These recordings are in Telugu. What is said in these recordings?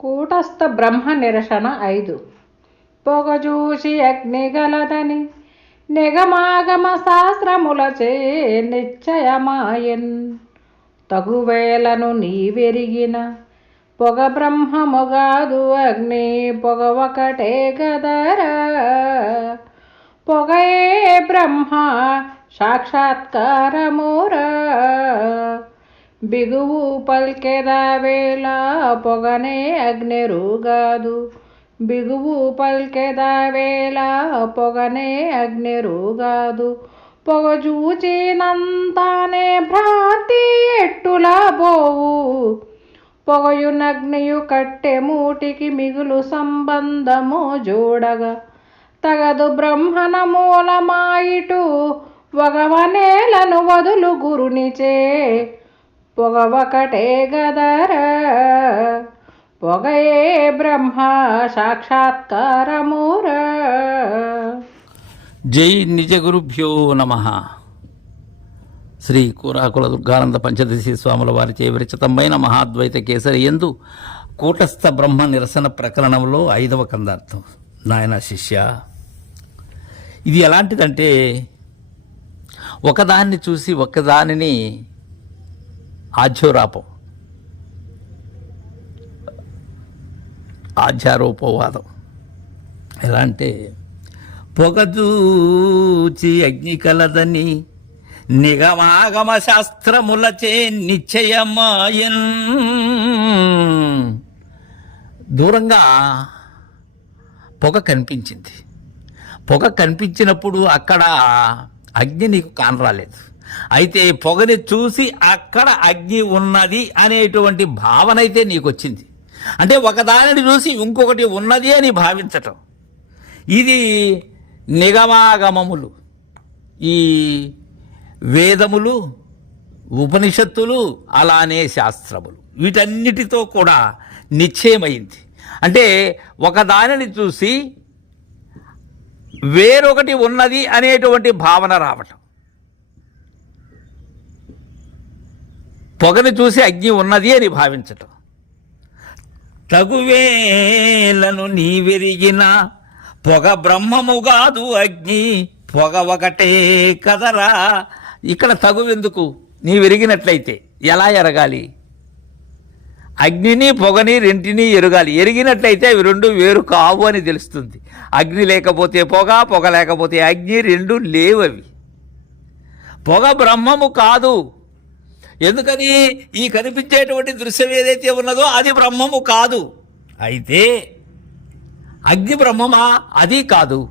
కూటస్థ బ్రహ్మ నిరసన ఐదు. పొగ చూసి అగ్ని గలదని నిగమాగమ శాస్త్రములచే నిశ్చయమాయన్. తగువేలను నీవెరిగిన పొగ బ్రహ్మముగాదు అగ్ని పొగ ఒకటే గదరా. పొగయే బ్రహ్మ సాక్షాత్కారమురా. బిగువు పల్కెదా వేళ పొగనే అగ్నిరుగాదు బిగువు పల్కెదావేళ పొగనే అగ్నిరుగాదు పొగ చూచినంతానే భ్రాంతి ఎట్టులా పోవు. పొగయునగ్నియు కట్టె మూటికి మిగులు సంబంధము జోడగా. తగదు బ్రహ్మణ మూలమాయిటు వగవనేలను వదులు గురునిచే. పొగ ఒకటే గదరా. పొగయే బ్రహ్మ సాక్షాత్కారమురా. జై నిజ గురుభ్యో నమ. శ్రీ కూరాకుల దుర్గానంద పంచదశి స్వాముల వారిచే విరచితమైన మహాద్వైత కేసరి ఎందు కూటస్థ బ్రహ్మ నిరసన ప్రకరణంలో ఐదవ కందార్థం. నాయన శిష్య ఇది ఎలాంటిదంటే ఒకదాన్ని చూసి ఒకదానిని ఆధ్యోరాపం. ఆధ్యారోపవాదం. ఎలా అంటే పొగదూచి అగ్ని కలదని నిగమాగమ శాస్త్రములచే నిశ్చయమాయన్. దూరంగా పొగ కనిపించింది. పొగ కనిపించినప్పుడు అక్కడ అగ్ని నీకు కానరాలేదు. అయితే పొగని చూసి అక్కడ అగ్ని ఉన్నది అనేటువంటి భావన అయితే నీకు వచ్చింది అంటే ఒకదానిని చూసి ఇంకొకటి ఉన్నది అని భావించటం. ఇది నిగమాగమములు. ఈ వేదములు ఉపనిషత్తులు అలానే శాస్త్రములు. వీటన్నిటితో కూడా నిశ్చయమైంది. అంటే ఒకదానిని చూసి వేరొకటి ఉన్నది అనేటువంటి భావన రావటం. పొగని చూసి అగ్ని ఉన్నది అని భావించటం. తగువేలను నీవెరిగిన పొగ బ్రహ్మము కాదు అగ్ని పొగ ఒకటే కదరా. ఇక్కడ తగువెందుకు? నీ విరిగినట్లయితే ఎలా ఎరగాలి? అగ్నిని పొగని రెంటిని ఎరగాలి. ఎరిగినట్లయితే అవి రెండు వేరు కావు అని తెలుస్తుంది. అగ్ని లేకపోతే పొగ పొగ లేకపోతే అగ్ని రెండు లేవు అవి పొగ బ్రహ్మము కాదు. ఎందుకని? ఈ కనిపించేటువంటి దృశ్యం ఏదైతే ఉన్నదో అది బ్రహ్మము కాదు. అయితే అగ్ని బ్రహ్మమా? అది కాదు.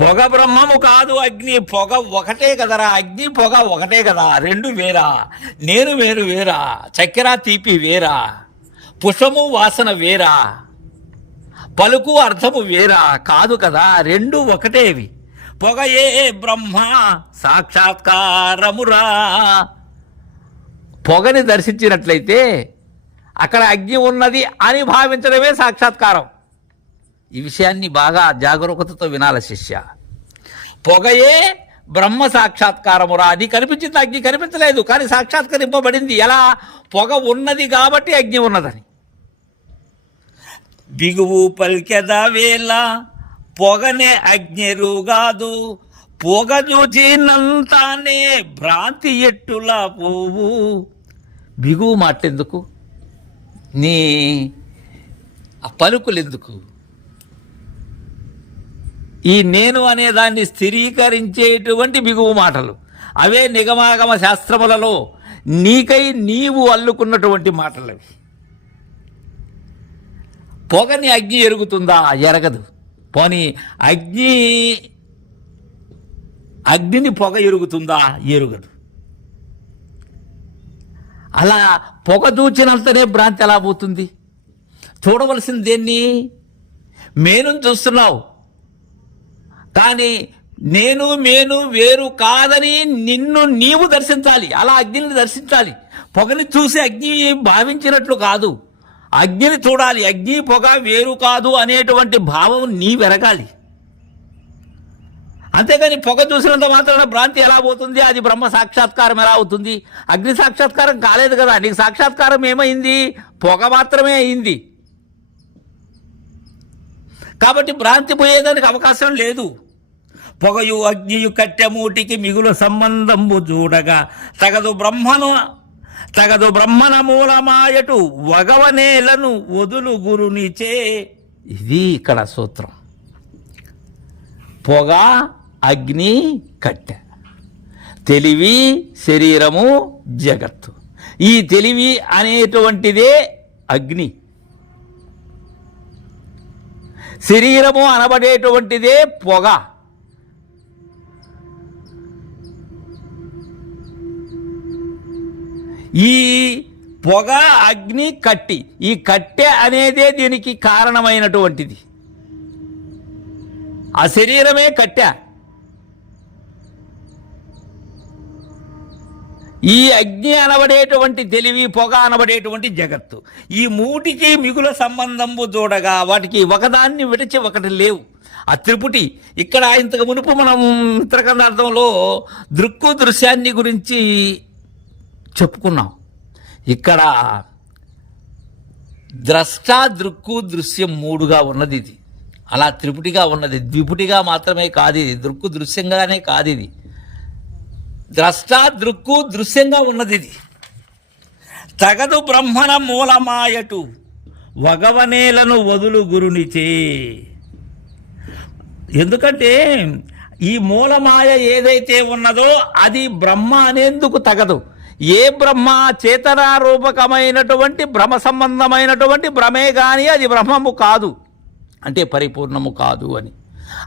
పొగ బ్రహ్మము కాదు అగ్ని. పొగ ఒకటే కదరా. అగ్ని పొగ ఒకటే కదా. రెండు వేరా. నేను వేరు వేరా. చక్కెర తీపి వేరా. పుషము వాసన వేరా. పలుకు అర్థము వేరా. కాదు కదా. రెండు ఒకటేవి. పొగయే బ్రహ్మ సాక్షాత్కారమురా. పొగని దర్శించినట్లయితే అక్కడ అగ్ని ఉన్నది అని భావించడమే సాక్షాత్కారం. ఈ విషయాన్ని బాగా జాగరూకతతో వినాల శిష్య. పొగయే బ్రహ్మ సాక్షాత్కారమురా. అది కనిపించింది అగ్ని కనిపించలేదు కానీ సాక్షాత్కరింపబడింది. ఎలా? పొగ ఉన్నది కాబట్టి అగ్ని ఉన్నదని. బిగువు పలికెద వేళ? పొగనే అగ్నిరుగాదు. పొగ చూచినంతానే భ్రాంతి ఎట్టులా పోవు. బిగువు మాటెందుకు నీ పలుకులు పలుకులెందుకు? ఈ నేను అనే దాన్ని స్థిరీకరించేటువంటి బిగువు మాటలు. అవే నిగమాగమ శాస్త్రములలో నీకై నీవు అల్లుకున్నటువంటి మాటలు అవి పొగని అగ్ని ఎరుగుతుందా? ఎరగదు. పోనీ అగ్ని అగ్నిని పొగ ఎరుగుతుందా? ఎరుగదు. అలా పొగ దూచినంతనే భ్రాంతి ఎలా పోతుంది? చూడవలసింది దేన్ని? మేను చూస్తున్నావు. కానీ నేను మేను వేరు కాదని నిన్ను నీవు దర్శించాలి. అలా అగ్నిని దర్శించాలి. పొగని చూసి అగ్ని భావించినట్లు కాదు. అగ్నిని చూడాలి. అగ్ని పొగ వేరు కాదు అనేటువంటి భావం నీ వెరగాలి. అంతేగాని పొగ చూసినంత మాత్రాన భ్రాంతి ఎలా పోతుంది? అది బ్రహ్మ సాక్షాత్కారం ఎలా అవుతుంది? అగ్ని సాక్షాత్కారం కాలేదు కదా. నీకు సాక్షాత్కారం ఏమైంది? పొగ మాత్రమే అయింది. కాబట్టి భ్రాంతి పోయేదానికి అవకాశం లేదు. పొగయు అగ్నియు కట్టెమూటికి మిగులు సంబంధంబు చూడగా తగదు బ్రహ్మను తగదు బ్రహ్మణ మూలమాయటు వగవనేలను వదులు గురునిచే ఇది ఇక్కడ సూత్రం. పొగ అగ్ని కట్టె. తెలివి శరీరము జగత్తు. ఈ తెలివి అనేటువంటిదే అగ్ని. శరీరము అనబడేటువంటిదే పొగ. ఈ పొగ అగ్ని కట్టి. ఈ కట్టె అనేదే దీనికి కారణమైనటువంటిది. ఆ శరీరమే కట్టె. ఈ అగ్ని అనబడేటువంటి తెలివి పొగ అనబడేటువంటి జగత్తు. ఈ మూటికి మిగుల సంబంధంబు చూడగా వాటికి ఒకదాన్ని విడిచి ఒకటి లేవు. ఆ త్రిపుటి ఇక్కడ ఇంతకు మునుపు మనం మిత్రకందార్థంలో దృక్కు దృశ్యాన్ని గురించి చెప్పుకున్నాం. ఇక్కడ ద్రష్ట దృక్కు దృశ్యం మూడుగా ఉన్నది ఇది. అలా త్రిపుటిగా ఉన్నది. ద్విపుటిగా మాత్రమే కాదు ఇది. దృక్కు దృశ్యంగానే కాదు ఇది. ద్రష్ట దృక్కు దృశ్యంగా ఉన్నది ఇది. తగదు బ్రహ్మణ మూలమాయటు వగవనేలను వదులు గురునిచే. ఎందుకంటే ఈ మూలమాయ ఏదైతే ఉన్నదో అది బ్రహ్మ అనేందుకు తగదు. ఏ బ్రహ్మ చేతనారూపకమైనటువంటి భ్రమ సంబంధమైనటువంటి భ్రమే కానీ అది బ్రహ్మము కాదు. అంటే పరిపూర్ణము కాదు అని.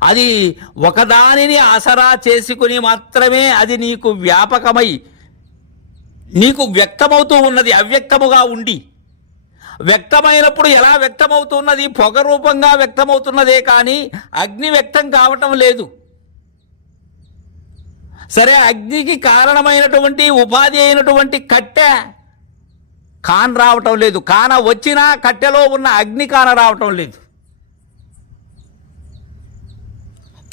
అది ఒకదానిని ఆసరా చేసుకుని మాత్రమే అది నీకు వ్యాపకమై నీకు వ్యక్తమవుతూ ఉన్నది అవ్యక్తముగా ఉండి. వ్యక్తమైనప్పుడు ఎలా వ్యక్తమవుతున్నది? పొగ రూపంగా వ్యక్తమవుతున్నదే కానీ అగ్ని వ్యక్తం కావటం లేదు. సరే అగ్నికి కారణమైనటువంటి ఉపాధి అయినటువంటి కట్టె కాన్ రావటం లేదు. కాన వచ్చినా కట్టెలో ఉన్న అగ్ని కాన రావటం లేదు.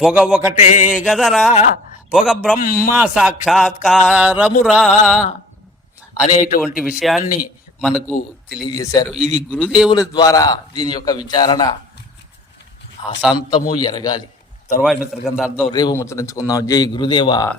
పొగ ఒకటే గదరా పొగ బ్రహ్మ సాక్షాత్కారమురా అనేటువంటి విషయాన్ని మనకు తెలియజేశారు. ఇది గురుదేవుల ద్వారా దీని యొక్క విచారణ అశాంతము ఎరగాలి. తర్వాత మిత్రగంధార్థం రేపు ముచ్చరించుకుందాం. జై గురుదేవా.